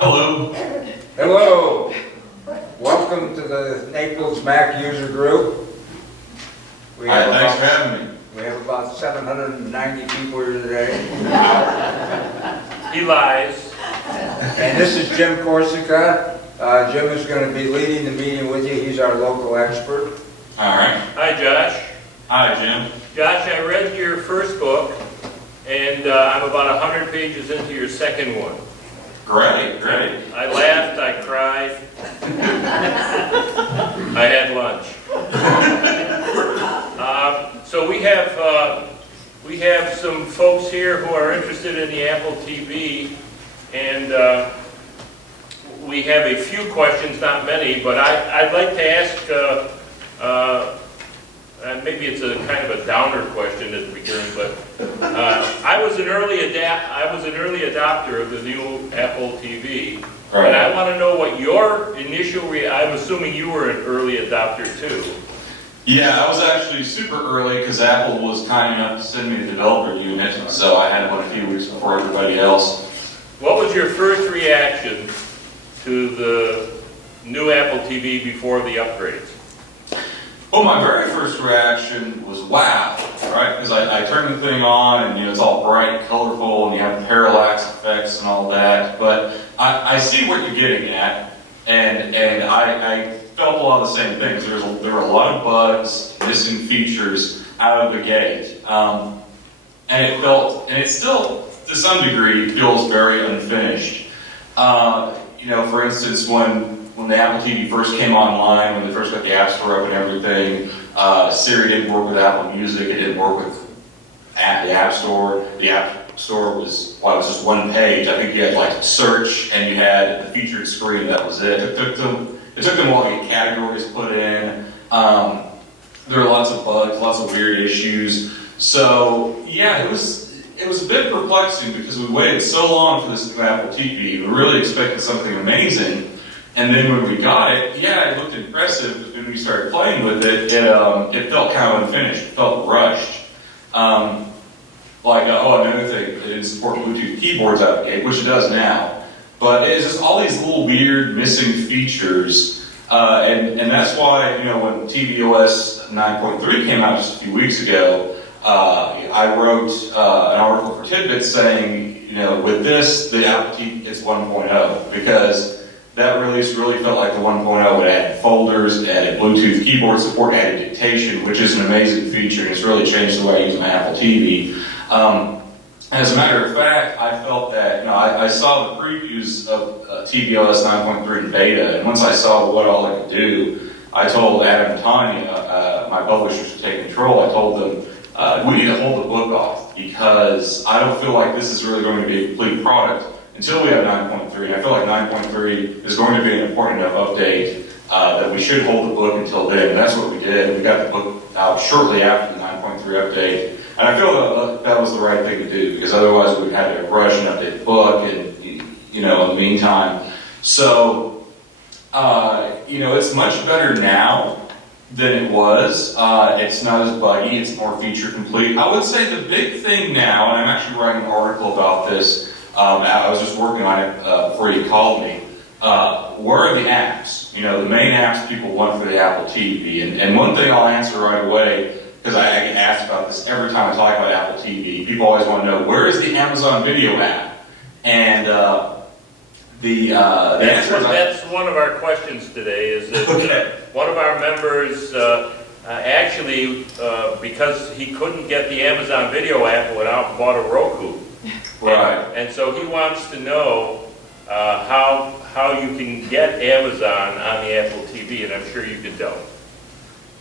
Hello. Hello. Welcome to the Naples Mac user group. Hi, thanks for having me. We have about 790 people here today. He lies. And this is Jim CORSICA. Jim is going to be leading the meeting with you. He's our local expert. All right. Hi, Josh. Hi, Jim. Josh, I read your first book, and I'm about 100 pages into your second one. Great, great. I laughed, I cried, I had lunch. So we have some folks here who are interested in the Apple TV, and we have a few questions, not many, but I'd like to ask, maybe it's a kind of a downer question at the beginning, but I was an early adopter of the new Apple TV, Right. and I want to know what your initial I'm assuming you were an early adopter too. Yeah, I was actually super early because Apple was kind enough to send me a developer unit, so I had one a few weeks before everybody else. What was your first reaction to the new Apple TV before the upgrades? Well, my very first reaction was wow, right? Because I turned the thing on and it's all bright and colorful and you have parallax effects and all that. But I see what you're getting at, and I felt a lot of the same things. There were a lot of bugs, missing features out of the gate, and it still to some degree feels very unfinished. For instance, when the Apple TV first came online, when they first got the App Store up and everything, Siri didn't work with Apple Music, it didn't work with the App Store. The App Store was just one page. I think you had like search and you had the featured screen, that was it. It took them a while to get categories put in. There were lots of bugs, lots of weird issues. So yeah, it was a bit perplexing because we waited so long for this new Apple TV. We really expected something amazing. And then when we got it, yeah, it looked impressive, but when we started playing with it, it felt kind of unfinished. It felt rushed. Another thing, it didn't support Bluetooth keyboards out of the gate, which it does now. But it's just all these little weird missing features. And that's why, when tvOS 9.3 came out just a few weeks ago, I wrote an article for Tidbit saying, with this, the Apple TV is 1.0, because that release really felt like the 1.0. It added folders, it added Bluetooth keyboard support, added dictation, which is an amazing feature, and it's really changed the way I use my Apple TV. As a matter of fact, I felt that, I saw the previews of tvOS 9.3 in beta, and once I saw what all it could do, I told Adam and Tanya, my publishers, to take control. I told them, we need to hold the book off, because I don't feel like this is really going to be a complete product until we have 9.3. I feel like 9.3 is going to be an important enough update that we should hold the book until then, and that's what we did. We got the book out shortly after the 9.3 update, and I feel that was the right thing to do, because otherwise we'd have to rush and update the book, and in the meantime. So, it's much better now than it was. It's not as buggy, it's more feature complete. I would say the big thing now, and I'm actually writing an article about this, I was just working on it before you called me. Where are the apps? The main apps people want for the Apple TV. And one thing I'll answer right away, because I get asked about this every time I talk about Apple TV. People always want to know, where is the Amazon Video app? And the answer is... That's one of our questions today, is that one of our members actually, because he couldn't get the Amazon Video app, went out and bought a Roku. Right. And so he wants to know how you can get Amazon on the Apple TV, and I'm sure you can tell him.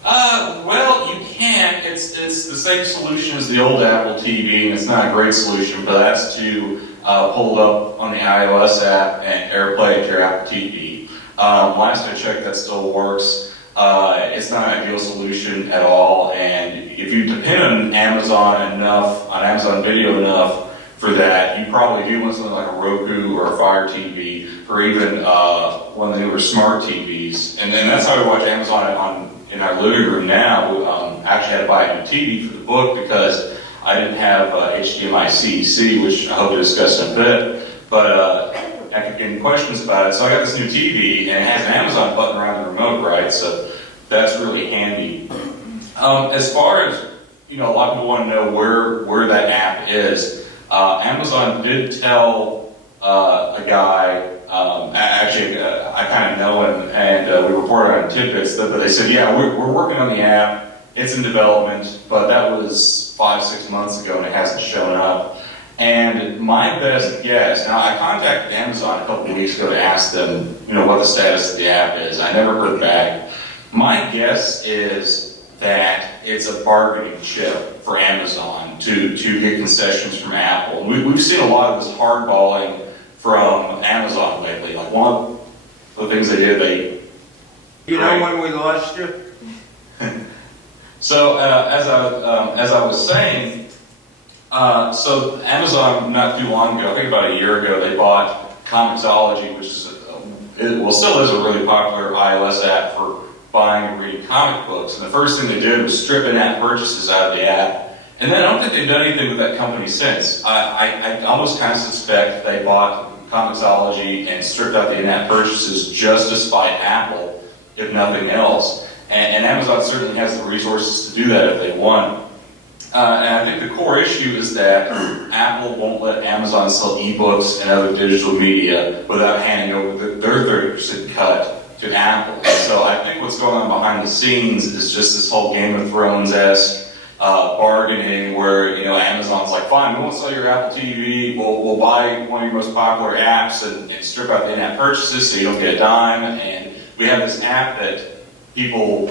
Well, you can. It's the same solution as the old Apple TV, and it's not a great solution, but that's to pull it up on the iOS app and AirPlay it to your Apple TV. Last I checked, that still works. It's not an ideal solution at all, and if you depend on Amazon Video enough for that, you probably do want something like a Roku or a Fire TV, or even one of the newer smart TVs. And then that's how we watch Amazon in our living room now. I actually had to buy a new TV for the book because I didn't have HDMI CEC, which I hope to discuss in a bit. But I kept getting questions about it. So I got this new TV, and it has an Amazon button around the remote, right? So that's really handy. As far as, a lot of people want to know where that app is. Amazon did tell a guy, actually, I kind of know him, and we reported on Tidbits, but they said, yeah, we're working on the app. It's in development, but that was 5-6 months ago, and it hasn't shown up. And my best guess, now I contacted Amazon a couple of weeks ago to ask them, what the status of the app is. I never heard back. My guess is that it's a bargaining chip for Amazon to get concessions from Apple. We've seen a lot of this hardballing from Amazon lately. Like one of the things they did, when we lost you? So as I was saying, so Amazon not too long ago, I think about a year ago, they bought Comixology, which is still is a really popular iOS app for buying and reading comic books. And the first thing they did was strip in-app purchases out of the app. And then I don't think they've done anything with that company since. I almost kind of suspect they bought Comixology and stripped out the in-app purchases just to spite Apple, if nothing else. And Amazon certainly has the resources to do that if they want. And I think the core issue is that Apple won't let Amazon sell ebooks and other digital media without handing over their 30% cut to Apple. And so I think what's going on behind the scenes is just this whole Game of Thrones-esque bargaining where, Amazon's like, fine, we won't sell your Apple TV, we'll buy one of your most popular apps and strip out the in-app purchases so you don't get a dime. And we have this app that people,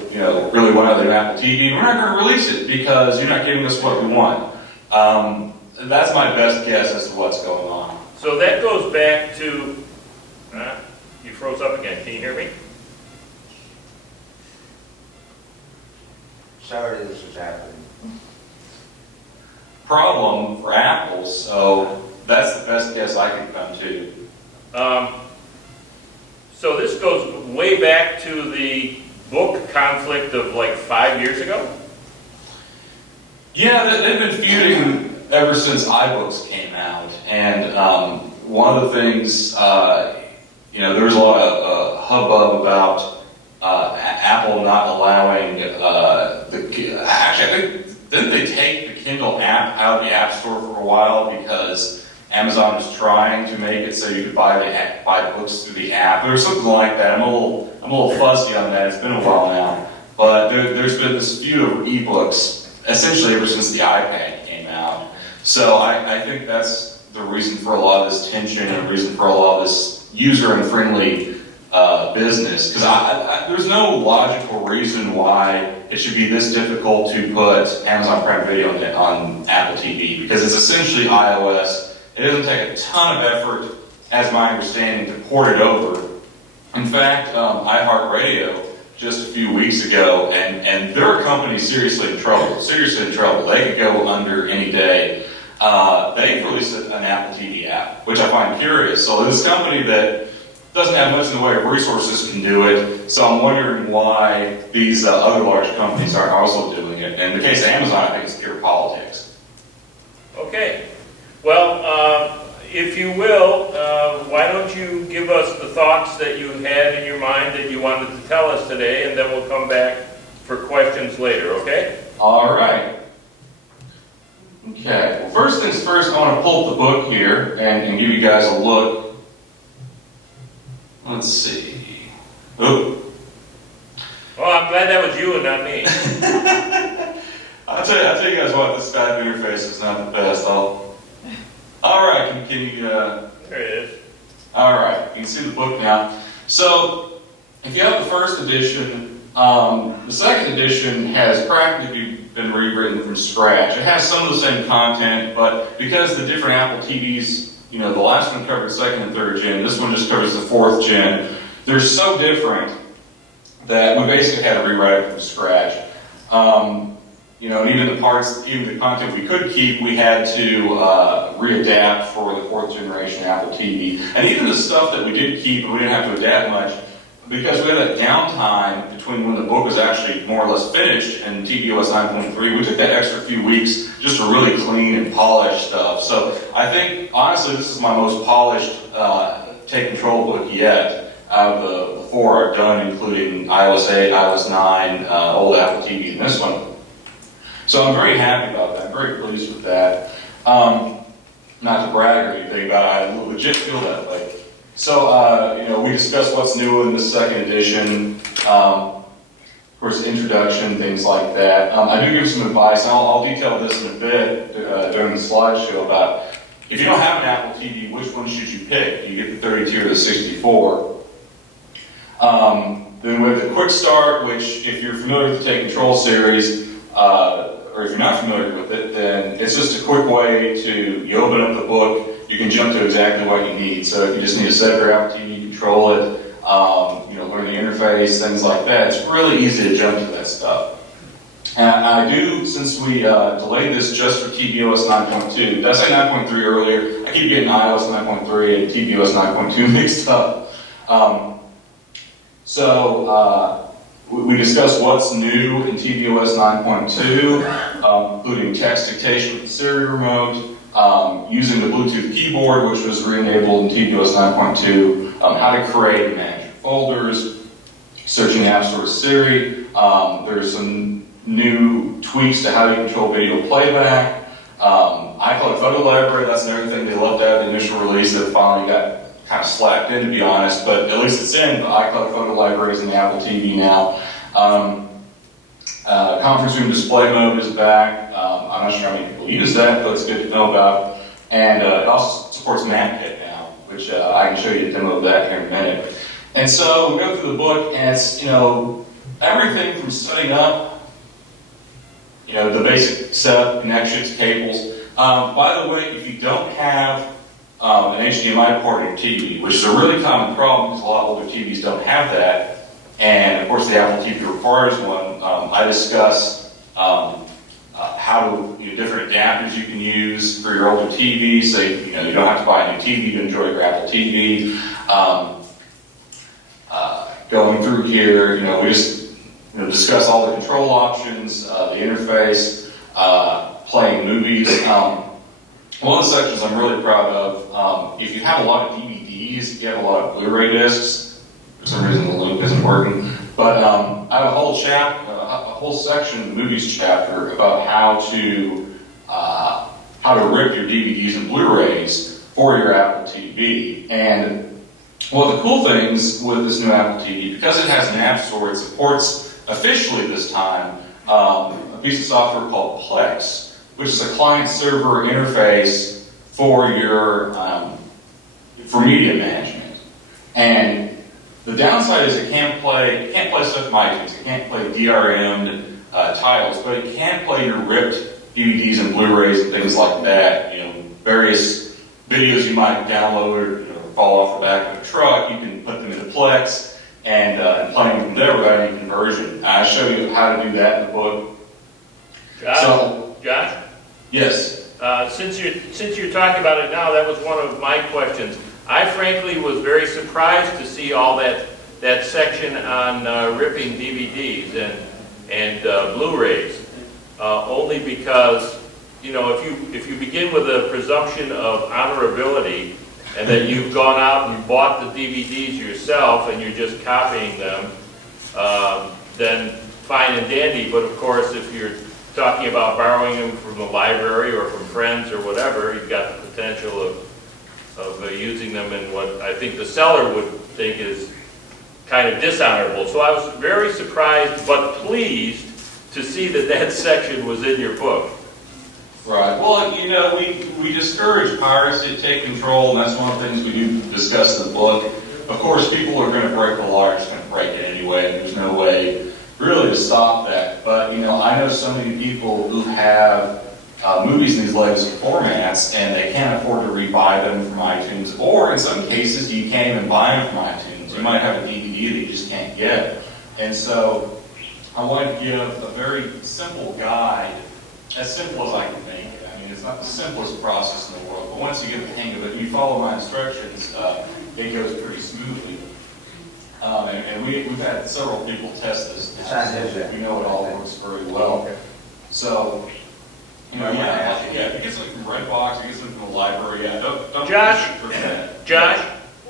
really want out of their Apple TV, and we're not going to release it because you're not giving us what we want. That's my best guess as to what's going on. So that goes back to, you froze up again, can you hear me? Sorry this is happening. Problem for Apple, so that's the best guess I can come to. So this goes way back to the book conflict of like 5 years ago? Yeah, they've been feuding ever since iBooks came out. And one of the things, there was a lot of hubbub about Apple not allowing actually, I think, didn't they take the Kindle app out of the App Store for a while because Amazon was trying to make it so you could buy books through the app. There was something like that. I'm a little fuzzy on that. It's been a while now. But there's been this feud of ebooks essentially ever since the iPad came out. So I think that's the reason for a lot of this tension and the reason for a lot of this user-unfriendly business. Because there's no logical reason why it should be this difficult to put Amazon Prime Video on Apple TV. Because it's essentially iOS. It doesn't take a ton of effort, as my understanding, to port it over. In fact, iHeartRadio, just a few weeks ago, and their company seriously in trouble. They could go under any day. They've released an Apple TV app, which I find curious. So this company that doesn't have much in the way of resources can do it. So I'm wondering why these other large companies aren't also doing it. In the case of Amazon, I think it's pure politics. Okay. Well, if you will, why don't you give us the thoughts that you had in your mind that you wanted to tell us today, and then we'll come back for questions later, okay? All right. Okay. Well, first things first, I want to pull up the book here and give you guys a look. Let's see. Oh. Well, I'm glad that was you and not me. I'll tell you guys what, this Skype interface is not the best. All right, can you, There it is. all right, you can see the book now. So, if you have the first edition, the second edition has practically been rewritten from scratch. It has some of the same content, but because the different Apple TVs, the last one covered second and third gen, this one just covers the fourth gen, they're so different that we basically had to rewrite it from scratch. And even the content we could keep, we had to readapt for the fourth generation Apple TV. And even the stuff that we did keep, we didn't have to adapt much, because we had that downtime between when the book was actually more or less finished and tvOS 9.3, we took that extra few weeks just to really clean and polish stuff. So I think, honestly, this is my most polished Take Control book yet. Out of the 4 I've done, including iOS 8, iOS 9, old Apple TV, and this one. So I'm very happy about that. I'm very pleased with that. Not to brag or anything, but I legit feel that way. So, you know, we discussed what's new in the second edition. Of course, introduction, things like that. I do give some advice. I'll detail this in a bit during the slideshow about if you don't have an Apple TV, which one should you pick? Do you get the 32 or the 64? Then we have the Quick Start, which if you're familiar with the Take Control series, or if you're not familiar with it, then it's just a quick way to, you open up the book, you can jump to exactly what you need. So if you just need to set up your Apple TV, control it, you know, learn the interface, things like that, it's really easy to jump to that stuff. And I do, since we delayed this just for tvOS 9.2, did I say 9.3 earlier? I keep getting iOS 9.3 and tvOS 9.2 mixed up. We discussed what's new in tvOS 9.2, including text dictation with the Siri remote, using the Bluetooth keyboard, which was re-enabled in tvOS 9.2, how to create and manage folders, searching App Store with Siri. There's some new tweaks to how you control video playback. iCloud Photo Library, that's another thing they loved out of the initial release that finally got kind of slapped in, to be honest, but at least it's in. The iCloud Photo Library is in the Apple TV now. Conference room display mode is back. I'm not sure how many people use that, but it's good to know about. And it also supports MapKit now, which I can show you a demo of that here in a minute. And so we go through the book, and it's, you know, everything from setting up, you know, the basic setup, connections, cables. By the way, if you don't have an HDMI port in your TV, which is a really common problem because a lot of older TVs don't have that, and of course the Apple TV requires one. I discuss how to, you know, different adapters you can use for your older TV, so you know you don't have to buy a new TV to enjoy your Apple TV. Going through here, you know, we just discuss all the control options, the interface, playing movies. One of the sections I'm really proud of, if you have a lot of DVDs, if you have a lot of Blu-ray discs, for some reason the link isn't working, but I have a whole section in the movies chapter about how to rip your DVDs and Blu-rays for your Apple TV. And one of the cool things with this new Apple TV, because it has an app store, it supports officially this time a piece of software called Plex, which is a client-server interface for your for media management. And the downside is it can't play stuff from iTunes. It can't play DRM'd titles, but it can play your ripped DVDs and Blu-rays and things like that. You know, various videos you might download or fall off the back of a truck. You can put them into Plex and play them from there without any conversion. I show you how to do that in the book. Josh? Yes. Since you're talking about it now, that was one of my questions. I frankly was very surprised to see all that section on ripping DVDs and Blu-rays, only because, you know, if you begin with a presumption of honorability and that you've gone out and bought the DVDs yourself and you're just copying them, then fine and dandy. But of course, if you're talking about borrowing them from the library or from friends or whatever, you've got the potential of using them in what I think the seller would think is kind of dishonorable. So I was very surprised but pleased to see that section was in your book. Right. Well, you know, we discourage piracy, take control, and that's one of the things we do discuss in the book. Of course, people are going to break the law, are just going to break it anyway, and there's no way really to stop that. But, you know, I know so many people who have movies in these legacy formats, and they can't afford to rebuy them from iTunes, or in some cases, you can't even buy them from iTunes. You might have a DVD that you just can't get. And so I wanted to give a very simple guide, as simple as I can make it. I mean, it's not the simplest process in the world, but once you get the hang of it and you follow my instructions, it goes pretty smoothly. And we've had several people test this now, so we know it all works very well. So, you know, if you get something from Redbox, you get something from the library, don't Josh,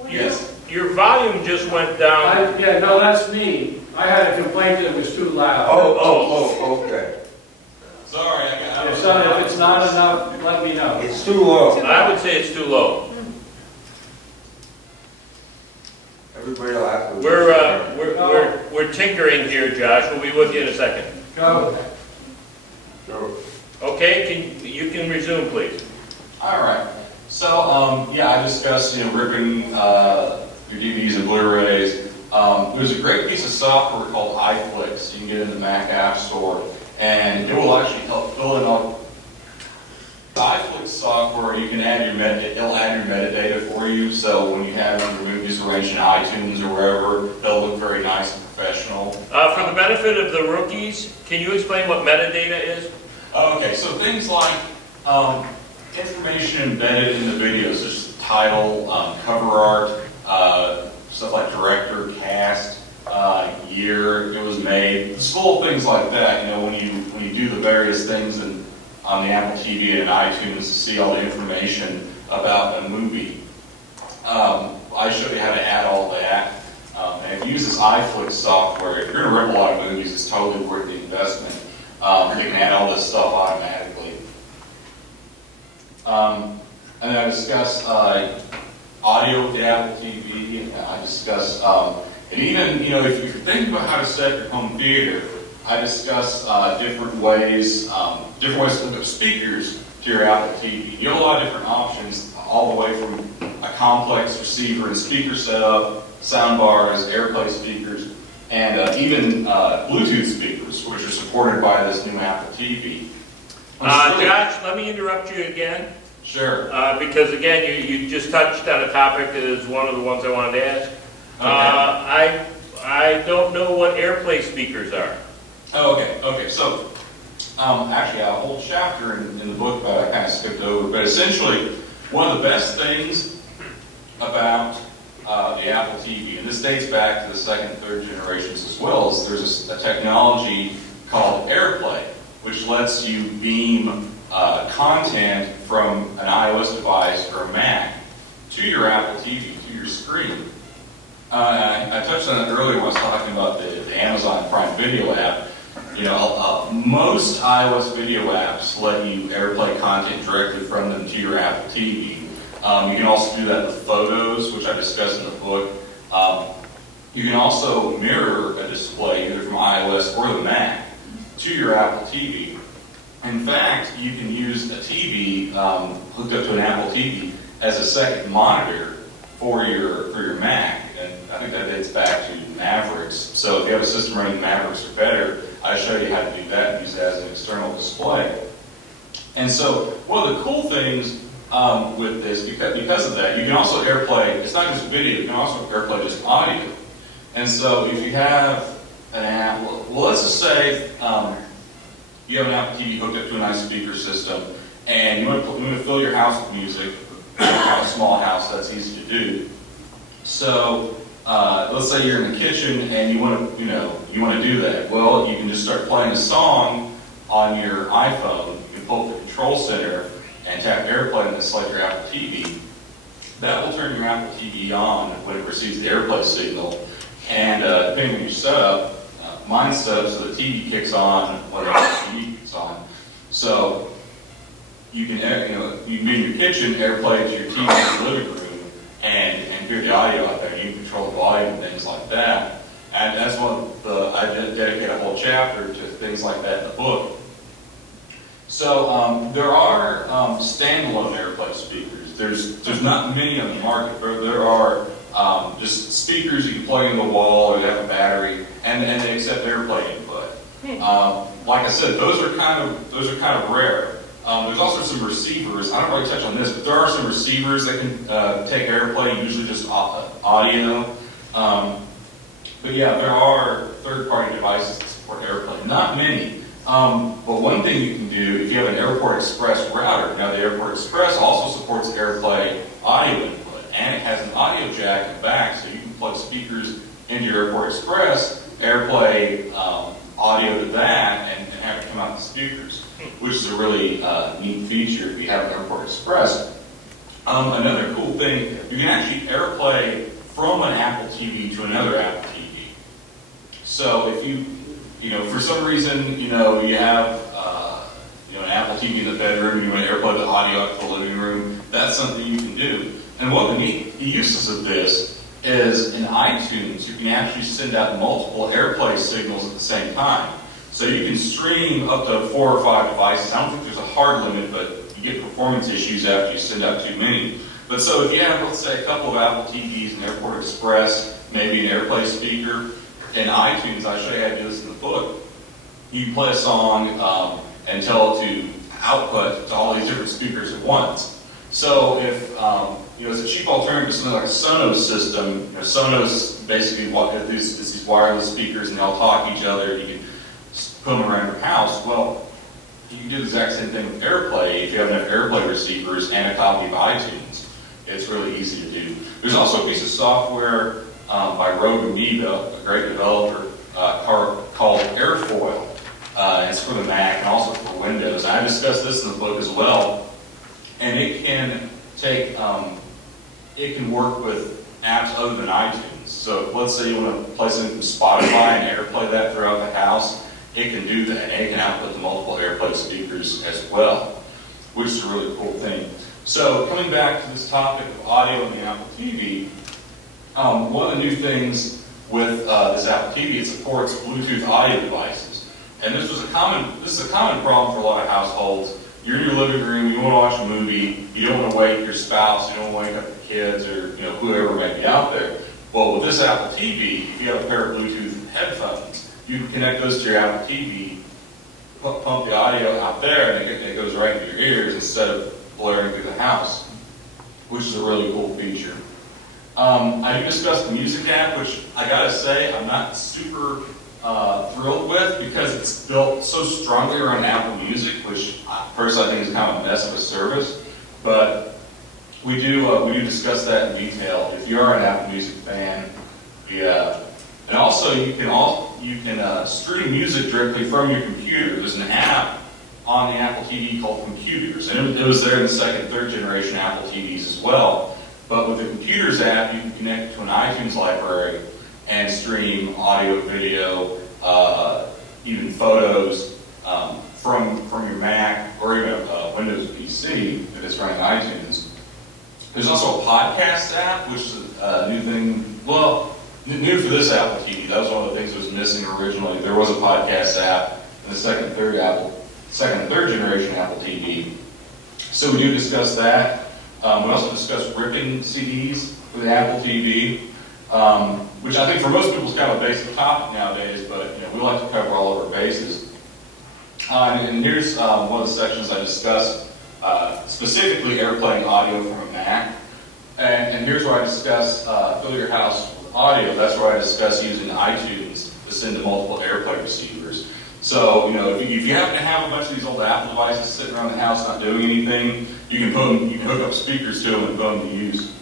Yes. Your volume just went down. Yeah, no, that's me. I had a complaint that it was too loud. Okay. Sorry, If it's not enough, let me know. It's too low. I would say it's too low. Everybody will have to. We're tinkering here, Josh. We'll be with you in a second. Go. Okay, you can resume, please. All right. So, yeah, I discussed, ripping your DVDs and Blu-rays. There's a great piece of software called iFlix. You can get in the Mac App Store, and it will actually help fill in all the iFlix software. You can add it'll add your metadata for you. So when you have your movies arranged in iTunes or wherever, they'll look very nice and professional. For the benefit of the rookies, can you explain what metadata is? Okay, so things like information embedded in the videos, such as the title, cover art, stuff like director, cast, year it was made, just little things like that. When you do the various things on the Apple TV and iTunes to see all the information about a movie. I showed you how to add all that. And if you use this iFlix software, if you're going to rip a lot of movies, it's totally worth the investment. You can add all this stuff automatically. And then I discussed audio with the Apple TV, and I discussed, and even, if you're thinking about how to set up your home theater, I discuss different ways to hook up speakers to your Apple TV. You have a lot of different options, all the way from a complex receiver and speaker setup, sound bars, AirPlay speakers, and even Bluetooth speakers, which are supported by this new Apple TV. Josh, let me interrupt you again. Sure. Because again, you just touched on a topic that is one of the ones I wanted to ask. Okay. I don't know what AirPlay speakers are. Oh, okay. So, actually, I have a whole chapter in the book that I kind of skipped over. But essentially, one of the best things about the Apple TV, and this dates back to the second and third generations as well, is there's a technology called AirPlay, which lets you beam content from an iOS device or a Mac to your Apple TV, to your screen. I touched on it earlier when I was talking about the Amazon Prime Video app. Most iOS video apps let you AirPlay content directly from them to your Apple TV. You can also do that with photos, which I discussed in the book. You can also mirror a display either from iOS or the Mac to your Apple TV. In fact, you can use a TV hooked up to an Apple TV as a second monitor for your Mac, and I think that dates back to Mavericks. So if you have a system running Mavericks or better, I show you how to do that and use it as an external display. And so one of the cool things with this, because of that, you can also AirPlay. It's not just video; you can also AirPlay just audio. And so if you have an app, well, let's just say you have an Apple TV hooked up to a nice speaker system, and you want to fill your house with music. You have a small house, that's easy to do. So let's say you're in the kitchen and you want to do that. Well, you can just start playing a song on your iPhone. You can pull up the control center and tap AirPlay and select your Apple TV. That will turn your Apple TV on when it receives the AirPlay signal. And depending on your setup, mine's set up so the TV kicks on when the TV kicks on. So you can you can be in your kitchen, AirPlay to your TV in the living room, and hear the audio out there. You can control the volume and things like that. And that's I dedicate a whole chapter to things like that in the book. So there are standalone AirPlay speakers. There's not many on the market, but there are just speakers you can plug in the wall or they have a battery, and they accept AirPlay input. Like I said, those are kind of rare. There's also some receivers. I don't really touch on this, but there are some receivers that can take AirPlay, usually just audio. But yeah, there are third-party devices that support AirPlay. Not many. But one thing you can do, if you have an Airport Express router, now the Airport Express also supports AirPlay audio input, and it has an audio jack in the back, so you can plug speakers into your Airport Express, AirPlay audio to that, and have it come out the speakers, which is a really neat feature if you have an Airport Express. Another cool thing, you can actually AirPlay from an Apple TV to another Apple TV. So if for some reason, you have, an Apple TV in the bedroom, and you want to AirPlay the audio out to the living room, that's something you can do. And one of the neat uses of this is in iTunes, you can actually send out multiple AirPlay signals at the same time. So you can stream up to 4 or 5 devices. I don't think there's a hard limit, but you get performance issues after you send out too many. But so if you have, let's say, a couple of Apple TVs, an Airport Express, maybe an AirPlay speaker, in iTunes, I show you how to do this in the book. You can play a song and tell it to output to all these different speakers at once. So if, it's a cheap alternative to something like a Sonos system. Sonos basically is these wireless speakers, and they all talk to each other. You can put them around your house. Well, you can do the exact same thing with AirPlay if you have enough AirPlay receivers and a copy of iTunes. It's really easy to do. There's also a piece of software by Rogue Amoeba, a great developer, called Airfoil. It's for the Mac and also for Windows. I discussed this in the book as well. And it can work with apps other than iTunes. So let's say you want to play something from Spotify and AirPlay that throughout the house. It can do that, and it can output to multiple AirPlay speakers as well, which is a really cool thing. So coming back to this topic of audio in the Apple TV, one of the new things with this Apple TV, it supports Bluetooth audio devices. And this is a common problem for a lot of households. You're in your living room, you want to watch a movie, you don't want to wake your spouse, you don't want to wake up the kids or whoever may be out there. Well, with this Apple TV, if you have a pair of Bluetooth headphones, you can connect those to your Apple TV, pump the audio out there, and it goes right into your ears instead of blaring through the house, which is a really cool feature. I do discuss the music app, which I gotta say I'm not super thrilled with because it's built so strongly around Apple Music, which personally I think is kind of a mess of a service. But we do discuss that in detail. If you are an Apple Music fan, and also you can stream music directly from your computer. There's an app on the Apple TV called Computers, and it was there in the second, third generation Apple TVs as well. But with the Computers app, you can connect to an iTunes library and stream audio, video, even photos from your Mac or even a Windows PC if it's running iTunes. There's also a podcast app, which is a new thing. Well, new for this Apple TV. That was one of the things that was missing originally. There was a podcast app in the second and third generation Apple TV. So we do discuss that. We also discuss ripping CDs for the Apple TV, which I think for most people is kind of a basic topic nowadays, but we like to cover all of our bases. And here's one of the sections I discussed, specifically AirPlaying audio from a Mac. And here's where I discuss fill your house with audio. That's where I discuss using iTunes to send to multiple AirPlay receivers. So, if you happen to have a bunch of these old Apple devices sitting around the house not doing anything, you can hook up speakers to them and put them to use.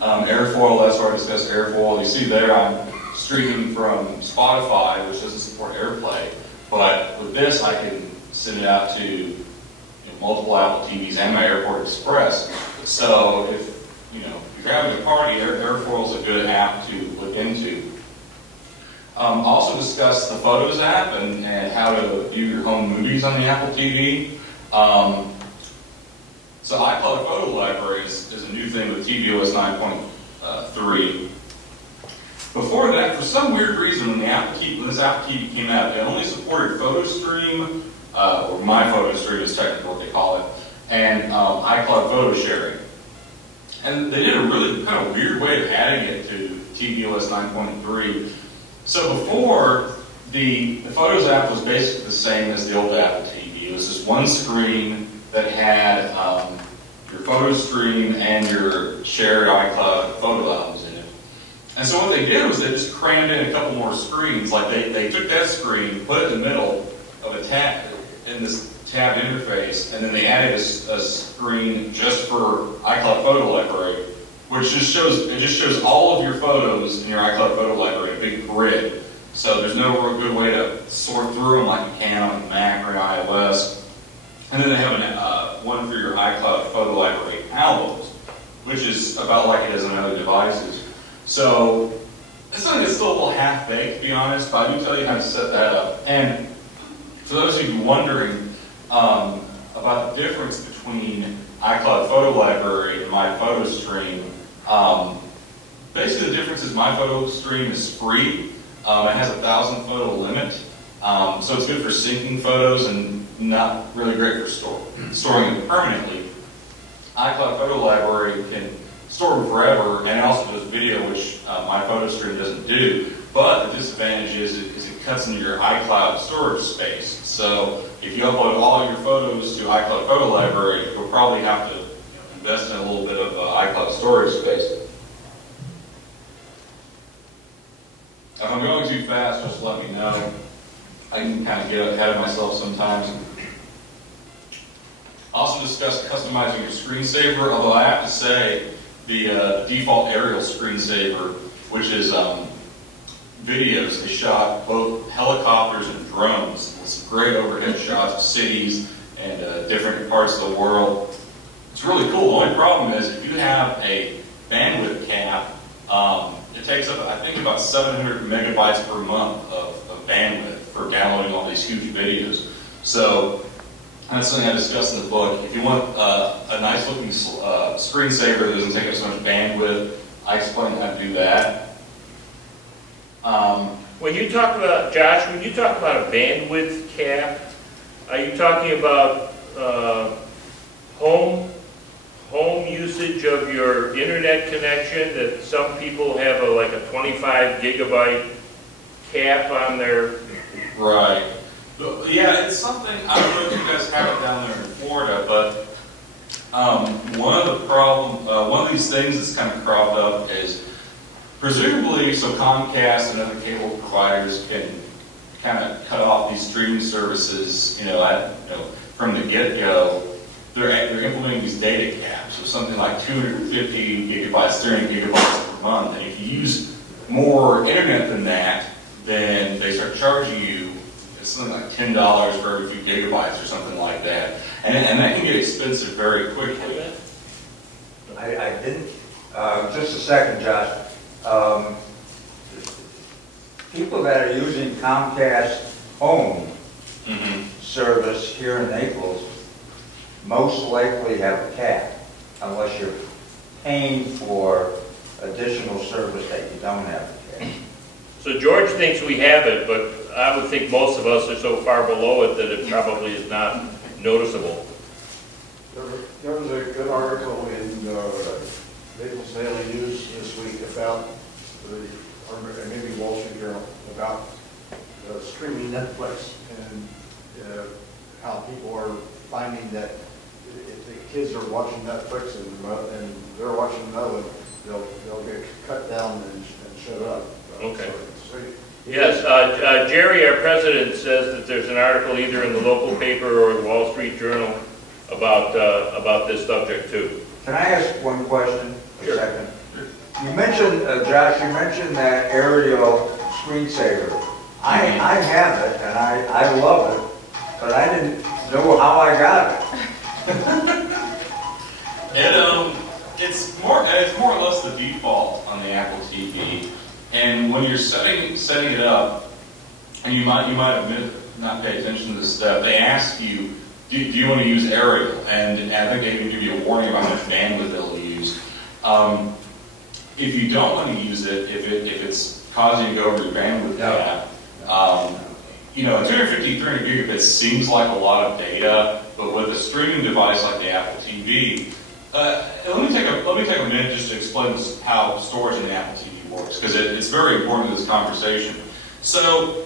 Airfoil, that's where I discuss Airfoil. You see there I'm streaming from Spotify, which doesn't support AirPlay, but with this I can send it out to multiple Apple TVs and my Airport Express. So if you're having a party, Airfoil is a good app to look into. Also discuss the Photos app and how to view your home movies on the Apple TV. So iCloud Photo Library is a new thing with tvOS 9.3. Before that, for some weird reason, when this Apple TV came out, it only supported PhotoStream, or My PhotoStream is technically what they call it, and iCloud Photo Sharing. And they did a really kind of weird way of adding it to tvOS 9.3. So before, the Photos app was basically the same as the old Apple TV. It was just one screen that had your photo stream and your shared iCloud photo albums in it. And so what they did was they just crammed in a couple more screens. Like they took that screen, put it in the middle of a tab, in this tab interface, and then they added a screen just for iCloud Photo Library, which just shows all of your photos in your iCloud Photo Library in a big grid. So there's no real good way to sort through them like you can on Mac or iOS. And then they have one for your iCloud Photo Library albums, which is about like it is on other devices. So it's something that's still a little half-baked, to be honest, but I do tell you how to set that up. And for those of you wondering about the difference between iCloud Photo Library and My Photo Stream, basically the difference is My Photo Stream is free. It has a 1,000 photo limit, so it's good for syncing photos and not really great for storing them permanently. iCloud Photo Library can store them forever, and it also does video, which My Photo Stream doesn't do. But the disadvantage is it cuts into your iCloud storage space. So if you upload all your photos to iCloud Photo Library, you'll probably have to invest in a little bit of iCloud storage space. If I'm going too fast, just let me know. I can kind of get ahead of myself sometimes. Also discuss customizing your screensaver, although I have to say the default aerial screensaver, which is videos they shot both helicopters and drones. It's great overhead shots of cities and different parts of the world. It's really cool. The only problem is if you have a bandwidth cap, it takes up, I think, about 700 megabytes per month of bandwidth for downloading all these huge videos. So that's something I discussed in the book. If you want a nice looking screensaver that doesn't take up so much bandwidth, I explain how to do that. When you talk about, Josh, when you talk about a bandwidth cap, are you talking about home usage of your internet connection, that some people have like a 25 gigabyte cap on their... Right. Yeah, it's something, I don't know if you guys have it down there in Florida, but one of these things that's kind of cropped up is presumably so Comcast and other cable providers can kind of cut off these streaming services, from the get-go. They're implementing these data caps, so something like 250 gigabytes, 300 gigabytes per month. And if you use more internet than that, then they start charging you something like $10 for every few gigabytes or something like that. And that can get expensive very quickly. I didn't, just a second, Josh. People that are using Comcast home service here in Naples most likely have a cap, unless you're paying for additional service that you don't have a cap. So George thinks we have it, but I would think most of us are so far below it that it probably is not noticeable. There was a good article in Naples Daily News this week about or maybe Wall Street Journal, about streaming Netflix and how people are finding that if the kids are watching Netflix and they're watching another, they'll get cut down and shut up. Okay. So, Yes, Jerry, our president, says that there's an article either in the local paper or the Wall Street Journal about this subject too. Can I ask one question? Sure. A second. You mentioned, Josh, you mentioned that aerial screensaver. I have it and I love it, but I didn't know how I got it. It's more or less the default on the Apple TV. And when you're setting it up, and you might have not paid attention to this step, they ask you, do you want to use aerial? And I think they even give you a warning about how much bandwidth they'll use. If you don't want to use it, if it's causing you to go over your bandwidth cap, 250, 300 gigabits seems like a lot of data, but with a streaming device like the Apple TV, let me take a minute just to explain how storage in the Apple TV works, because it's very important to this conversation. So,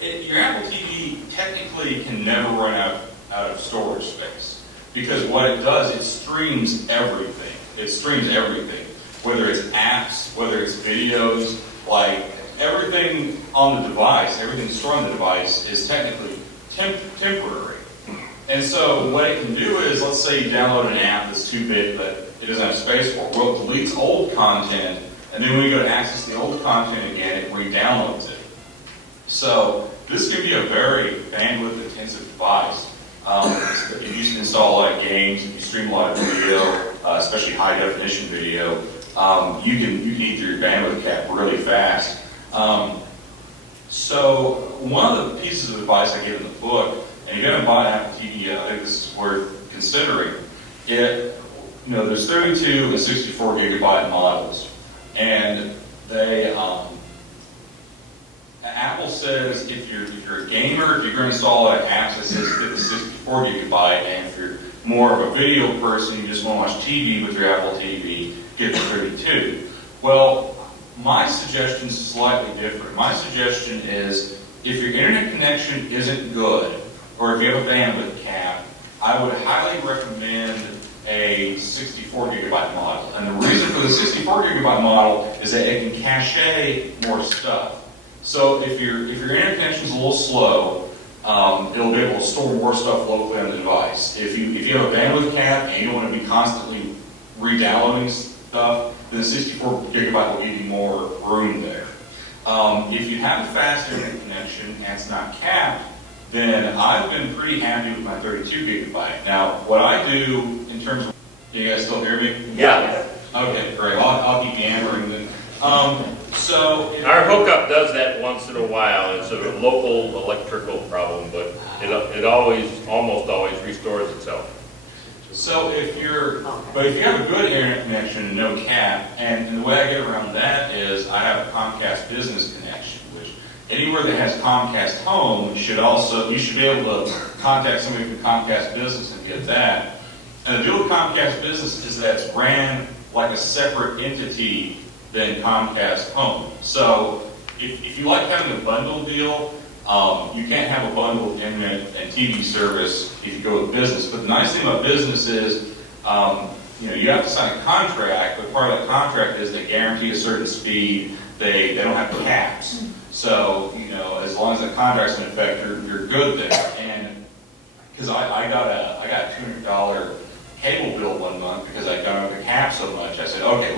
your Apple TV technically can never run out of storage space, because what it does, it streams everything. It streams everything, whether it's apps, whether it's videos, like everything on the device, everything stored on the device is technically temporary. And so what it can do is, let's say you download an app that's too big that it doesn't have space for. Well, it deletes old content, and then when you go to access the old content again, it re-downloads it. So this can be a very bandwidth-intensive device. If you install a lot of games, if you stream a lot of video, especially high definition video, you can eat through your bandwidth cap really fast. So one of the pieces of advice I give in the book, and if you haven't bought an Apple TV, I think this is worth considering. There's 32 and 64 gigabyte models, and they Apple says if you're a gamer, if you're going to install like apps that says get the 64 gigabyte, and if you're more of a video person, you just want to watch TV with your Apple TV, get the 32. Well, my suggestion is slightly different. My suggestion is if your internet connection isn't good, or if you have a bandwidth cap, I would highly recommend a 64 gigabyte model. And the reason for the 64 gigabyte model is that it can cache more stuff. So if your internet connection is a little slow, it'll be able to store more stuff locally on the device. If you have a bandwidth cap and you don't want to be constantly re-downloading stuff, then the 64 gigabyte will give you more room there. If you have a fast internet connection and it's not capped, then I've been pretty happy with my 32 gigabyte. Now, what I do in terms of, you guys still hear me? Yeah. Okay, great. I'll keep yammering then. Our hookup does that once in a while. It's a local electrical problem, but it almost always restores itself. So if you have a good internet connection and no cap, and the way I get around that is I have a Comcast business connection, which anywhere that has Comcast Home you should be able to contact somebody from Comcast Business and get that. And the deal with Comcast Business is that it's ran like a separate entity than Comcast Home. So if you like having a bundle deal, you can't have a bundle of internet and TV service if you go with business. But the nice thing about business is, you have to sign a contract, but part of that contract is they guarantee a certain speed. They don't have caps. So, as long as the contract's in effect, you're good there. And because I got a $200 cable bill one month because I got over the cap so much, I said, okay,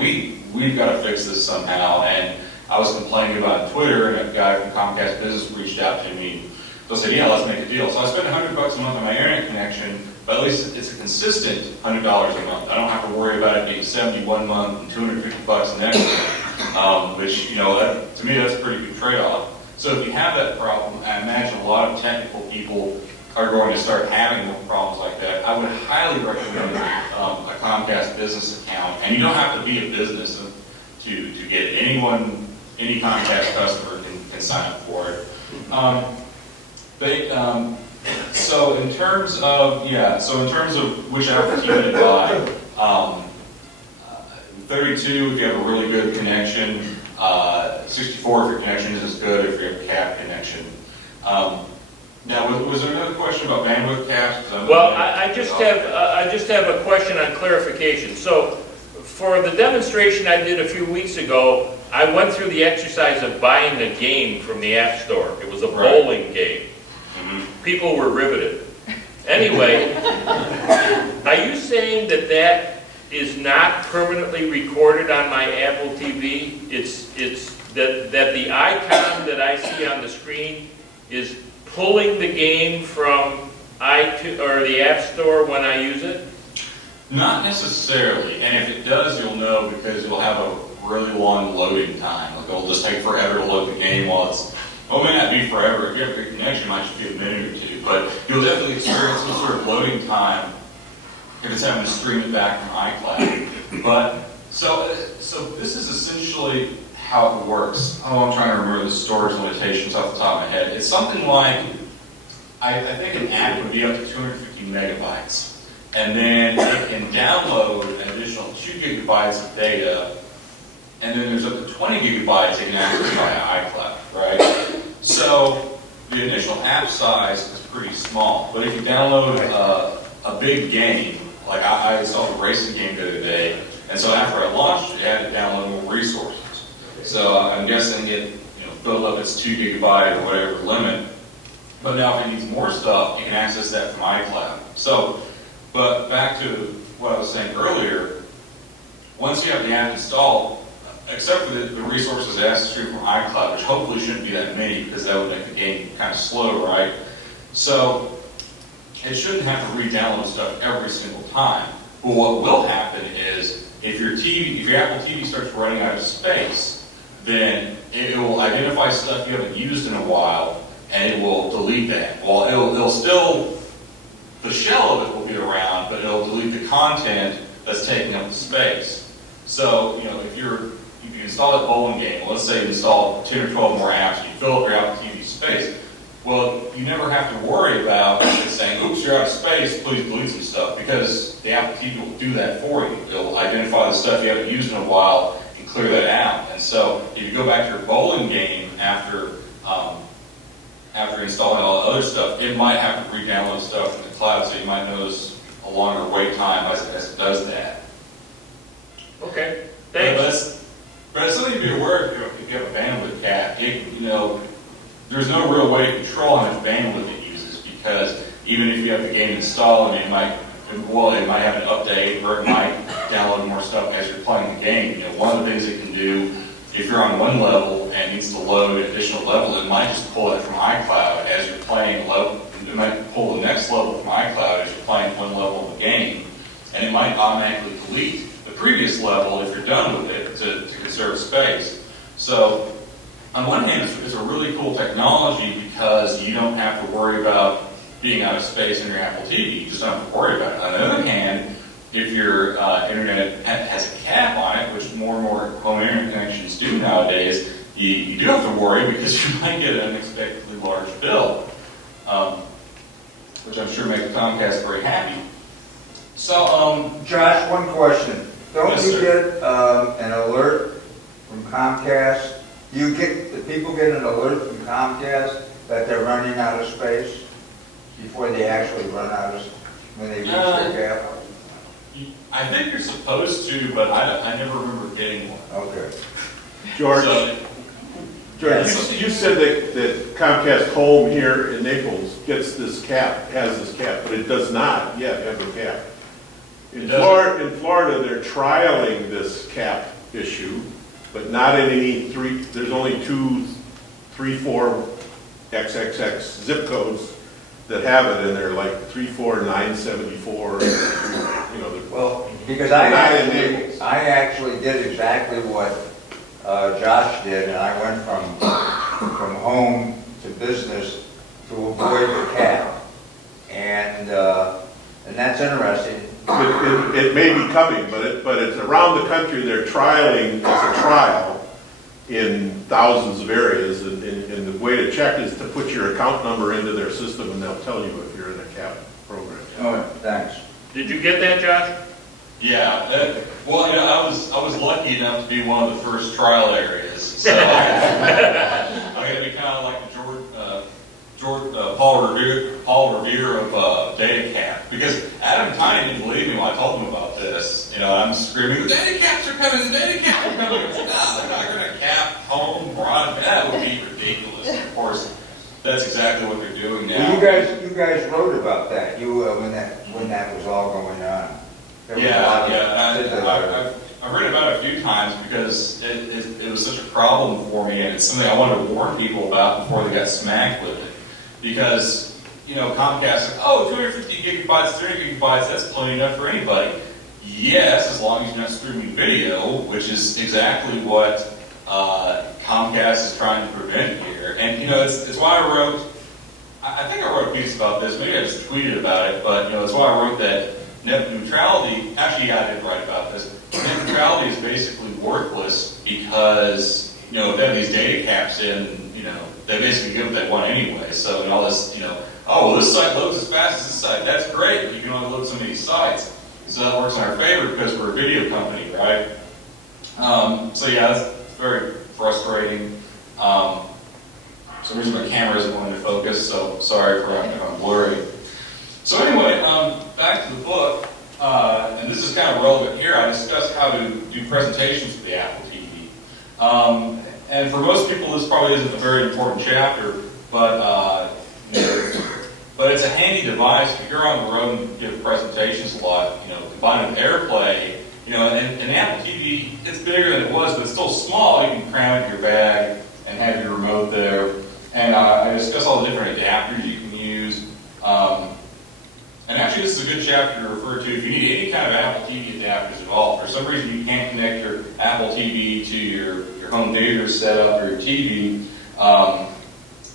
we've got to fix this somehow. And I was complaining about it on Twitter, and a guy from Comcast Business reached out to me. So I said, yeah, let's make a deal. So I spent $100 a month on my internet connection, but at least it's a consistent $100 a month. I don't have to worry about it being 70 one month and $250 the next month, which, to me, that's a pretty good trade-off. So if you have that problem, I imagine a lot of technical people are going to start having more problems like that. I would highly recommend a Comcast Business account, and you don't have to be a business to get it. Any Comcast customer can sign up for it. So in terms of which Apple TV to buy, 32 if you have a really good connection, 64 if your connection isn't as good, if you have a cap connection. Now, was there another question about bandwidth caps? Well, I just have a question on clarification. So, for the demonstration I did a few weeks ago, I went through the exercise of buying a game from the App Store. It was a bowling game. Mm-hmm. People were riveted. Anyway, are you saying that is not permanently recorded on my Apple TV? It's that the icon that I see on the screen is pulling the game from iTunes or the App Store when I use it? Not necessarily, and if it does, you'll know because you'll have a really long loading time. Like it'll just take forever to load the game while it may not be forever. If you have a good connection, it might just be a minute or two, but you'll definitely experience some sort of loading time if it's having to stream it back from iCloud. But so this is essentially how it works. Oh, I'm trying to remember the storage limitations off the top of my head. It's something like, I think an app would be up to 250 megabytes. And then it can download an additional 2 gigabytes of data. And then there's up to 20 gigabytes it can access via iCloud, right? So the initial app size is pretty small. But if you download a big game, like I installed a racing game the other day, and so after I launched it, I had to download more resources. So I'm guessing it built up its 2 gigabyte or whatever limit. But now if it needs more stuff, you can access that from iCloud. So, but back to what I was saying earlier, once you have the app installed, except for the resources it has to stream from iCloud, which hopefully shouldn't be that many because that would make the game kind of slow, right? So it shouldn't have to re-download stuff every single time. Well, what will happen is if your Apple TV starts running out of space, then it will identify stuff you haven't used in a while, and it will delete that. Well, it'll still, the shell of it will be around, but it'll delete the content that's taking up the space. So, if you install that bowling game, let's say you install 10 or 12 more apps, and you fill up your Apple TV space, well, you never have to worry about it saying, oops, you're out of space, please delete some stuff, because the Apple TV will do that for you. It'll identify the stuff you haven't used in a while and clear that out. And so if you go back to your bowling game after installing all the other stuff, it might have to re-download stuff from the cloud, so you might notice a longer wait time as it does that. Okay, thanks. But it's something to be aware of if you have a bandwidth cap. There's no real way to control how much bandwidth it uses, because even if you have the game installed, it might have an update, or it might download more stuff as you're playing the game. One of the things it can do, if you're on one level and needs to load an additional level, it might just pull it from iCloud as you're playing a level. It might pull the next level from iCloud as you're playing one level of the game, and it might automatically delete the previous level if you're done with it to conserve space. So, on one hand, it's a really cool technology because you don't have to worry about being out of space in your Apple TV. You just don't have to worry about it. On the other hand, if your internet has a cap on it, which more and more home internet connections do nowadays, you do have to worry because you might get an unexpectedly large bill, which I'm sure makes Comcast very happy. So, Josh, one question. Don't Yes, you sir. get an alert from Comcast? The people get an alert from Comcast that they're running out of space before they actually run out of, when they reach their cap? I think you're supposed to, but I never remember getting one. Okay. George, So, you said that Comcast Home here in Naples has this cap, but it does not yet have a cap. In Florida, they're trialing this cap issue, but not in any there's only 2, 3, 4 XXX zip codes that have it, and they're like 34974. Well, because I actually did exactly what Josh did, and I went from home to business to avoid the cap, and that's interesting. It may be coming, but it's around the country. They're trialing. It's a trial in thousands of areas, and the way to check is to put your account number into their system, and they'll tell you if you're in a cap program. Oh, thanks. Did you get that, Josh? yeah, I was lucky enough to be one of the first trial areas. So I'm going to be kind of like the Paul Revere of data cap, because Adam Tiny didn't believe me when I told him about this. I'm screaming, the data caps are coming, the data caps are coming. No, they're not going to cap home broadband. That would be ridiculous. Of course, that's exactly what they're doing now. Well, you guys wrote about that. When that was all going on. There was a lot of- I've read about it a few times because it was such a problem for me, and it's something I wanted to warn people about before they got smacked with it. Because, Comcast said, 250 gigabytes, 300 gigabytes, that's plenty enough for anybody. Yes, as long as you're not streaming video, which is exactly what Comcast is trying to prevent here. And, it's why I think I wrote a piece about this, maybe I just tweeted about it, but, it's why I wrote that net neutrality, actually, I did write about this. Net neutrality is basically worthless because, if they have these data caps in, they basically give what they want anyway. So, all this, this site loads as fast as this site. That's great, but you can only load so many sites. So that works in our favor because we're a video company, right? That's very frustrating. For some reason my camera isn't wanting to focus, so sorry for if I'm blurry. So anyway, back to the book, and this is kind of relevant here. I discussed how to do presentations for the Apple TV. And for most people, this probably isn't a very important chapter, but it's a handy device. If you're on the road and give presentations a lot, combined with AirPlay, and Apple TV, it's bigger than it was, but it's still small. You can cram it in your bag and have your remote there. And I discuss all the different adapters you can use. And actually, this is is a good chapter to refer to if you need any kind of Apple TV adapters at all. For some reason you can't connect your Apple TV to your home theater setup or your TV.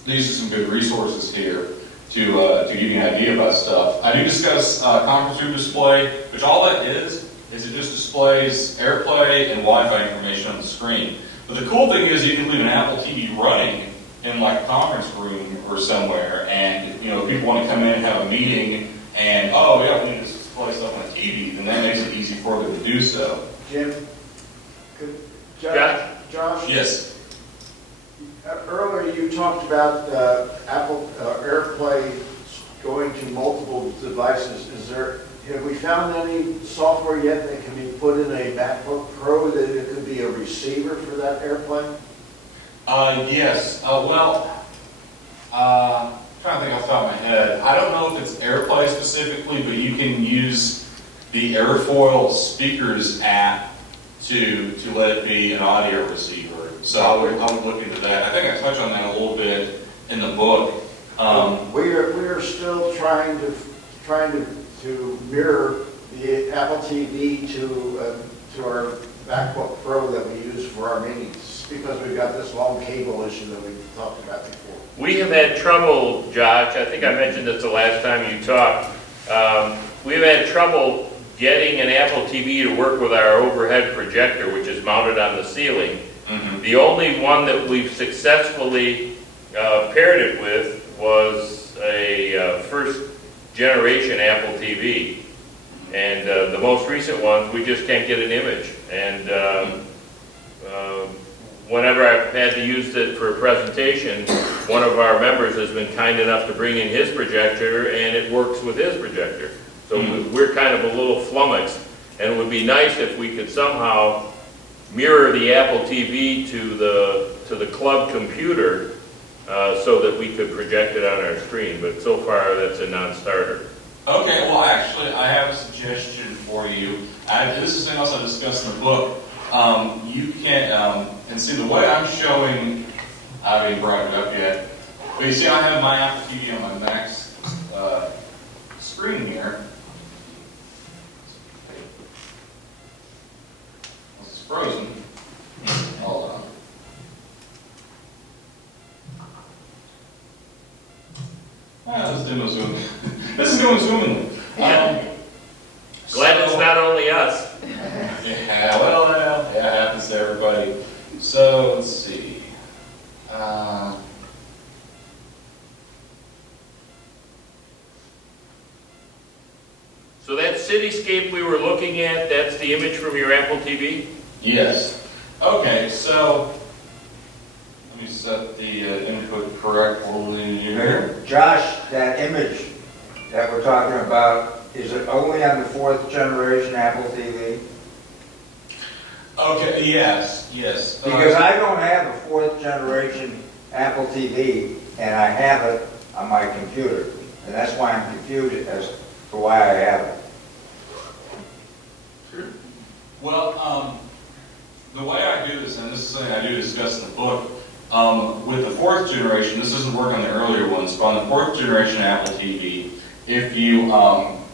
These are some good resources here to give you an idea about stuff. I do discuss conference room display, which all that is it just displays AirPlay and Wi-Fi information on the screen. But the cool thing is you can leave an Apple TV running in like a conference room or somewhere, and you know, if people want to come in and have a meeting, and oh yeah, we need to display stuff on a TV, then that makes it easy for them to do so. Jim, Josh? Yes. Earlier you talked about Apple AirPlay going to multiple devices. Have we found any software yet that can be put in a MacBook Pro that it could be a receiver for that AirPlay? Yes. Trying to think off the top of my head. I don't know if it's AirPlay specifically, but you can use the Airfoil speakers app to let it be an audio receiver. So I would look into that. I think I touched on that a little bit in the book. We are still trying to mirror the Apple TV to our MacBook Pro that we use for our meetings, because we've got this long cable issue that we talked about before. We have had trouble, Josh, I think I mentioned this the last time you talked. We've had trouble getting an Apple TV to work with our overhead projector, which is mounted on the ceiling. Mm-hmm. The only one that we've successfully paired it with was a first generation Apple TV. And the most recent ones, we just can't get an image. And whenever I've had to use it for a presentation, one of our members has been kind enough to bring in his projector, and it works with his projector. So we're kind of a little flummoxed, and it would be nice if we could somehow mirror the Apple TV to the club computer so that we could project it on our screen, but so far that's a non-starter. Okay, well actually I have a suggestion for you. This is something else I discussed in the book. You can, and see the way I'm showing, I haven't brought it up yet, but you see I have my Apple TV on my Mac's screen here. It's frozen. Hold on. This demo's zooming. This is going zooming. Glad it's not only us. Yeah, well, yeah, it happens to everybody. So, let's see. So that cityscape we were looking at, that's the image from your Apple TV? Yes. Okay, so let me set the input correctly here. Josh, that image that we're talking about, is it only on the 4th generation Apple TV? Okay, yes. Because I don't have a 4th generation Apple TV, and I have it on my computer. And that's why I'm confused as to why I have it. Well, the way I do this, and this is something I do discuss in the book, with the 4th generation, this doesn't work on the earlier ones, but on the 4th generation Apple TV, if you,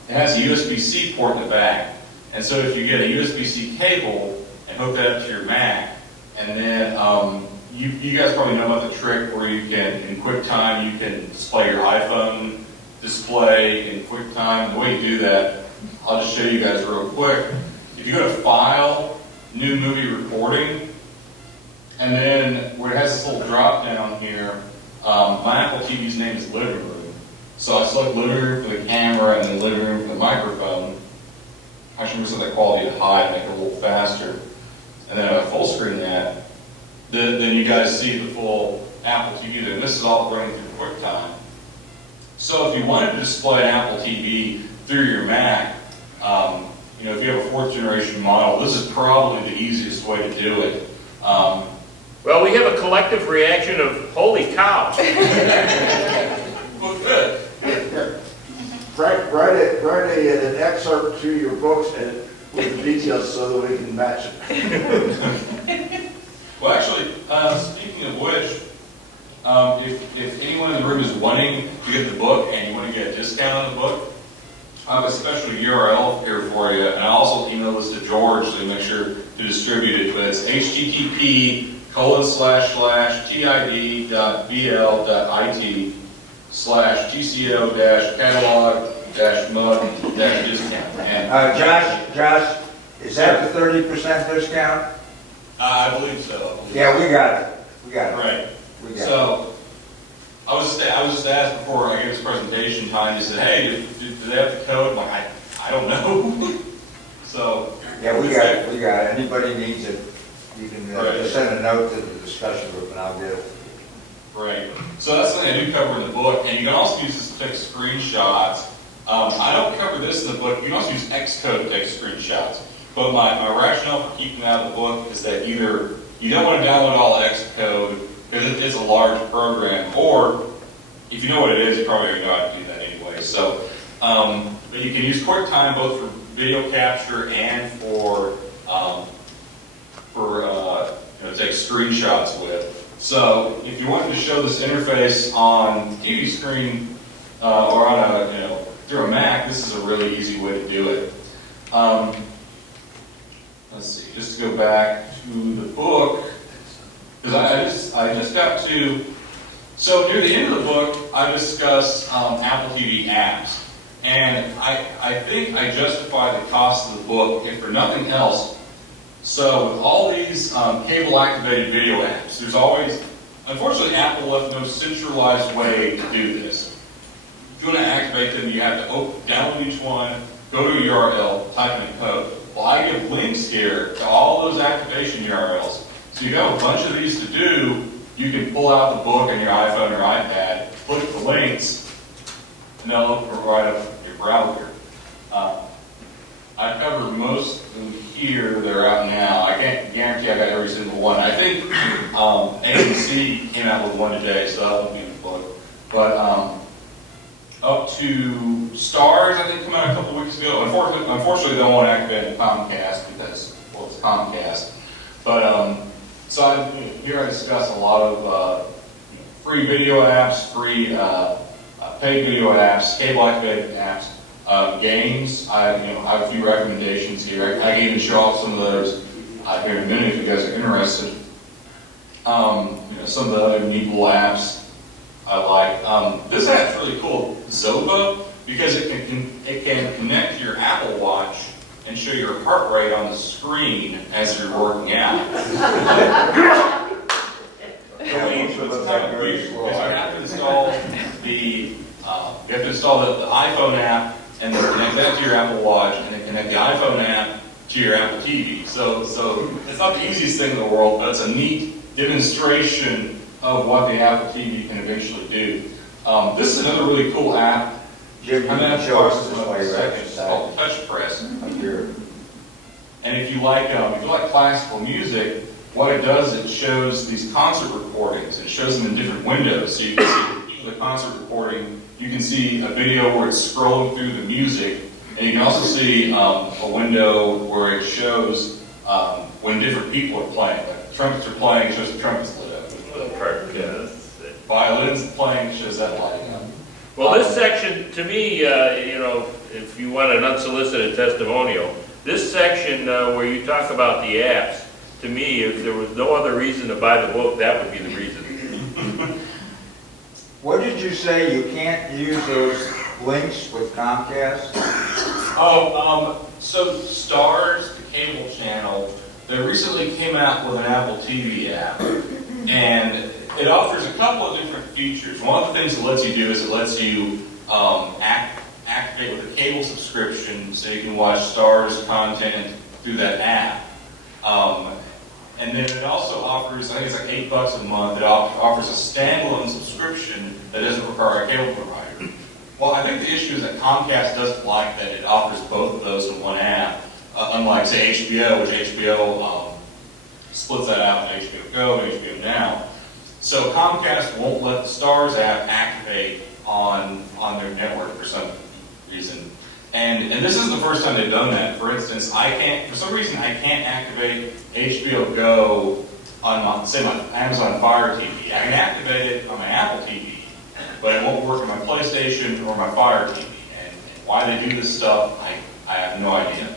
it has a USB-C port in the back, and so if you get a USB-C cable and hook that up to your Mac, and then you guys probably know about the trick where you can, in QuickTime, you can display your iPhone display in QuickTime. The way you do that, I'll just show you guys real quick. If you go to File, New Movie Recording, and then where it has this little drop down here, my Apple TV's name is Living Room. So I select Living Room for the camera and then Living Room for the microphone. I should set that quality to high to make it a little faster. And then I full screen that. Then you guys see the full Apple TV there. And this is all running through QuickTime. So if you wanted to display an Apple TV through your Mac, you know, if you have a 4th generation model, this is probably the easiest way to do it. Well, we have a collective reaction of, holy cow. Well, good. Write an excerpt to your books and with the details so that we can match it. Well, actually, speaking of which, if anyone in the room is wanting to get the book and you want to get a discount on the book, I have a special URL here for you, and I also email this to George so you make sure to distribute it. But it's http://tid.bl.it/gco-catalog-mug-discount. And Josh, is that the 30% discount? I believe so. Yeah, we got it. Right. We got it. So, I was just asked before I gave this presentation time, they said, hey, do they have the code? I'm like, I don't know. So. Yeah, we got it. Anybody needs it, you can Right. just send a note to the discussion group and I'll get it. Right. So that's something I do cover in the book, and you can also use this to take screenshots. I don't cover this in the book. You can also use Xcode to take screenshots. But my rationale for keeping that out of the book is that either you don't want to download all Xcode because it is a large program, or if you know what it is, you probably already know how to do that anyway. So, but you can use QuickTime both for video capture and for take screenshots with. So, if you wanted to show this interface on TV screen or on through a Mac, this is a really easy way to do it. Let's see, just to go back to the book, because I just got to, so near the end of the book, I discuss Apple TV apps. And I think I justify the cost of the book, if for nothing else. So with all these cable-activated video apps, there's always, unfortunately, Apple left no centralized way to do this. If you want to activate them, you have to download each one, go to a URL, type in a code. Well, I give links here to all those activation URLs. So you have a bunch of these to do. You can pull out the book on your iPhone or iPad, click the links, and they'll open right up your browser. I cover most of them here that are out now. I can't guarantee I got every single one. I think AMC came out with one today, so that won't be in the book. But up to Stars, I think, came out a couple weeks ago. Unfortunately, they won't activate Comcast because, well, it's Comcast. But so here I discuss a lot of free video apps, free paid video apps, cable-activated apps, games. I have a few recommendations here. I can even show off some of those here in a minute if you guys are interested. Some of the other neat little apps I like. This app's really cool, Zoba, because it can connect to your Apple Watch and show your heart rate on the screen as you're working out. It's kind of weird. You have to install the iPhone app and then connect that to your Apple Watch, and then connect the iPhone app to your Apple TV. So it's not the easiest thing in the world, but it's a neat demonstration of what the Apple TV can eventually do. This is another really cool app. Jim, you I'm going can to show us this in a while you're second. It's exercising. called Touch Press. Up here. And if you like classical music, what it does, it shows these concert recordings. It shows them in different windows. So you can see the concert recording. You can see a video where it's scrolling through the music, and you can also see a window where it shows when different people are playing. Like trumpets are playing, it shows the trumpets lit up. Violins playing, it shows that lighting up. Well, this section, to me, if you want an unsolicited testimonial, this section where you talk about the apps, to me, if there was no other reason to buy the book, that would be the reason. What did you say? You can't use those links with Comcast? So Stars, the cable channel, they recently came out with an Apple TV app, and it offers a couple of different features. One of the things it lets you do is it lets you activate with a cable subscription, so you can watch Stars content through that app. And then it also offers, I think it's like $8 a month, it offers a standalone subscription that doesn't require a cable provider. Well, I think the issue is that Comcast doesn't like that it offers both of those in one app, unlike, say, HBO, which HBO splits that out to HBO Go and HBO Now. So Comcast won't let the Stars app activate on their network for some reason. And this isn't the first time they've done that. For instance, for some reason, I can't activate HBO Go on my Amazon Fire TV. I can activate it on my Apple TV, but it won't work on my PlayStation or my Fire TV. And Why they do this stuff, I have no idea.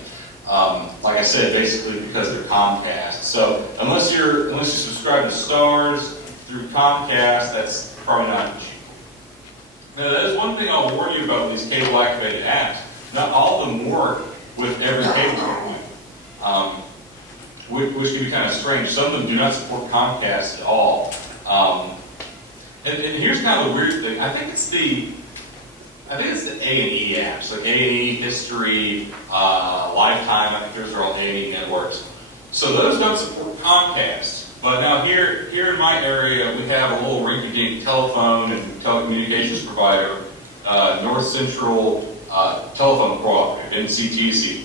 Like I said, basically because they're Comcast. So unless you subscribe to Stars through Comcast, that's probably not cheap. Now that is one thing I'll warn you about with these cable activated apps. Not all of them work with every cable company, which can be kind of strange. Some of them do not support Comcast at all. And here's kind of the weird thing. I think it's the A&E apps, like A&E, History, Lifetime. I think those are all A&E networks. So those don't support Comcast. But now here in my area, we have a little rinky-dink telephone and telecommunications provider, North Central Telephone Cooperative, NCTC.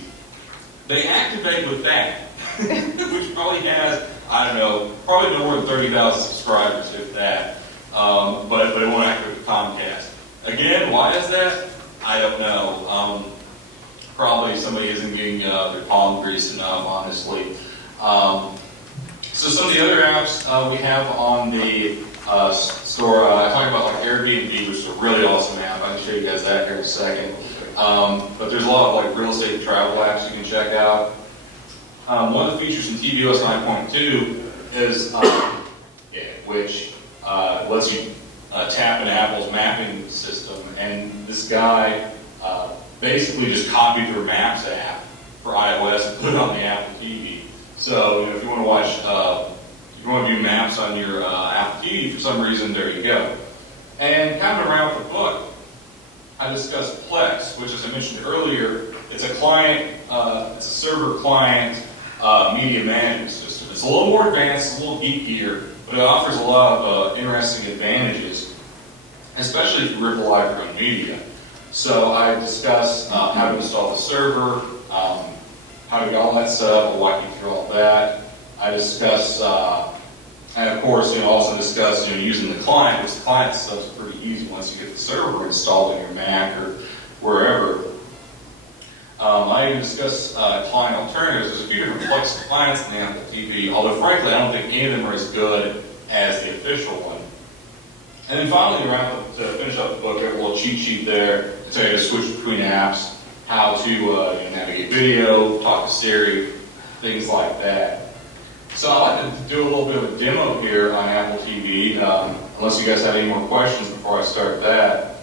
They activate with that, which probably has, I don't know, probably no more than 30,000 subscribers, if that. But it won't activate with Comcast. Again, why is that? I don't know. Probably somebody isn't getting their palm greased enough, honestly. So some of the other apps we have on the store, I talked about like Airbnb, which is a really awesome app. I can show you guys that here in a second. But there's a lot of like real estate travel apps you can check out. One of the features in TVOS 9.2 is which lets you tap into Apple's mapping system, and this guy basically just copied their Maps app for iOS and put it on the Apple TV. So if you want to watch, if you want to view maps on your Apple TV for some reason, there you go. And kind of around with the book, I discussed Plex, which, as I mentioned earlier, it's a client, it's a server-client media management system. It's a little more advanced, a little geekier, but it offers a lot of interesting advantages, especially if you rip live your own media. So I discussed how to install the server, how to get all that set up. I'll walk you through all that. I discuss, and of course, also discuss using the client, which the client stuff is pretty easy once you get the server installed in your Mac or wherever. I even discuss client alternatives. There's a few different Plex clients in the Apple TV, although frankly, I don't think any of them are as good as the official one. And then finally, to finish up the book, I have a little cheat sheet there to tell you to switch between apps, how to navigate video, talk to Siri, things like that. So I'd like to do a little bit of a demo here on Apple TV, unless you guys have any more questions before I start that.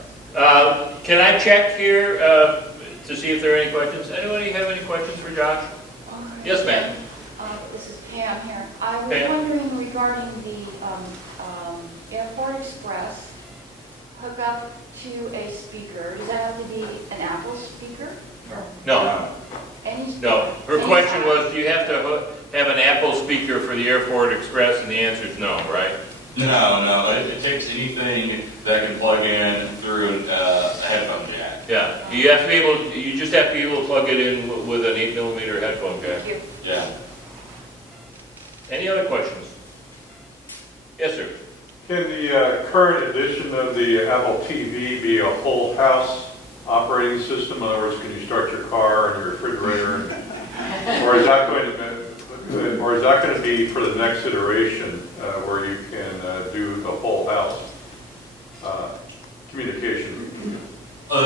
Can I check here to see if there are any questions? Anybody have any questions for Josh? Yes, ma'am. This is Pam here. I was Pam. wondering regarding the Airport Express hookup to a speaker. Does that have to be an Apple speaker? No. Any speaker? No. Her question was, do you have to have an Apple speaker for the Airport Express? And the answer is no, right? No. It takes anything that can plug in through a headphone jack. Yeah. You have to be able. You just have to be able to plug it in with an 8mm headphone jack. Thank you. Yeah. Any other questions? Yes, sir. Can the current edition of the Apple TV be a whole house operating system? In other words, can you start your car and your refrigerator? Or is that going to be for the next iteration where you can do the whole house communication? Oh,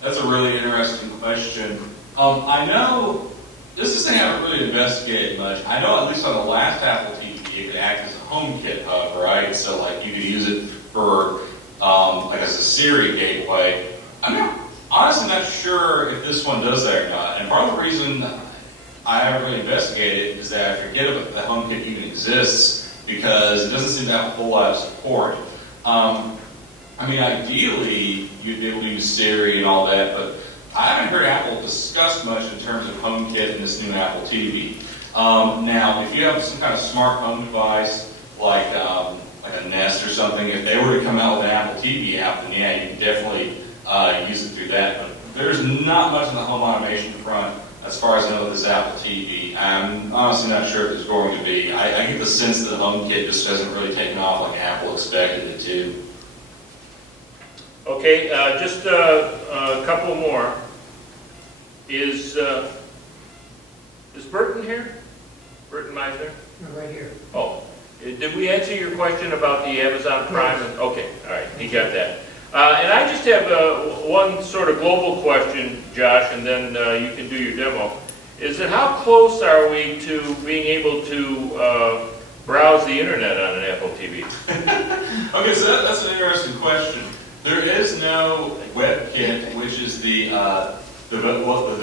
that's a really interesting question. I know this is something I haven't really investigated much. I know at least on the last Apple TV, it could act as a HomeKit hub, right? So like you could use it for like as a Siri gateway. I'm honestly not sure if this one does that or not. And part of the reason I haven't really investigated is that I forget if the HomeKit even exists because it doesn't seem to have a whole lot of support. Ideally, you'd be able to use Siri and all that, but I haven't heard Apple discuss much in terms of HomeKit in this new Apple TV. Now, if you have some kind of smart home device like a Nest or something, if they were to come out with an Apple TV app, then yeah, you can definitely use it through that. But there's not much on the home automation front as far as I know with this Apple TV. I'm honestly not sure if there's going to be. I get the sense that the HomeKit just hasn't really taken off like Apple expected it to. Okay, just a couple more. Is Burton here? Burton Meisner? No, right here. Oh, did we answer your question about the Amazon Prime? Okay, all right, he got that. And I just have one sort of global question, Josh, and then you can do your demo. Is that how close are we to being able to browse the internet on an Apple TV? Okay, so that's an interesting question. There is no WebKit, which is what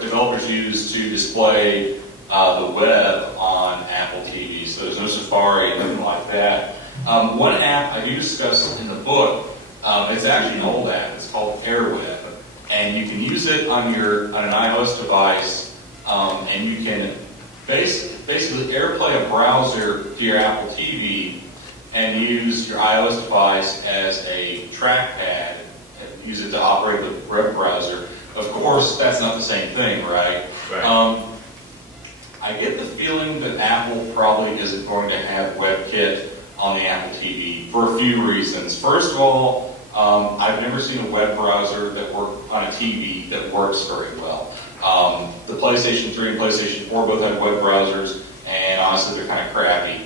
developers use to display the web on Apple TV. So there's no Safari, nothing like that. One app I do discuss in the book, it's actually an old app. It's called AirWeb, and you can use it on an iOS device, and you can basically AirPlay a browser to your Apple TV and use your iOS device as a trackpad and use it to operate the web browser. Of course, that's not the same thing, right? Right. I get the feeling that Apple probably isn't going to have WebKit on the Apple TV for a few reasons. First of all, I've never seen a web browser that works on a TV that works very well. The PlayStation 3 and PlayStation 4 both had web browsers, and honestly, they're kind of crappy.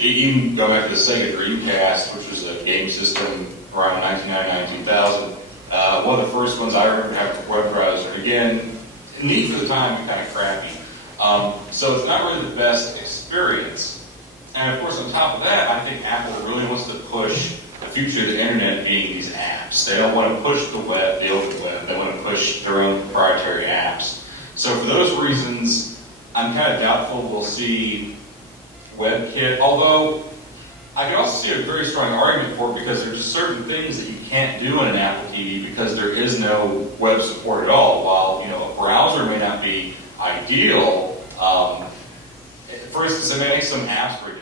Even go back to the Sega Dreamcast, which was a game system around 1999, 2000. One of the first ones I remember having a web browser. Again, neat for the time, but kind of crappy. So it's not really the best experience. And of course, on top of that, I think Apple really wants to push the future of the internet being these apps. They don't want to push the web, the open web. They want to push their own proprietary apps. So for those reasons, I'm kind of doubtful we'll see WebKit, although I can also see a very strong argument for it because there's just certain things that you can't do on an Apple TV because there is no web support at all. While a browser may not be ideal, for instance, it may make some apps for you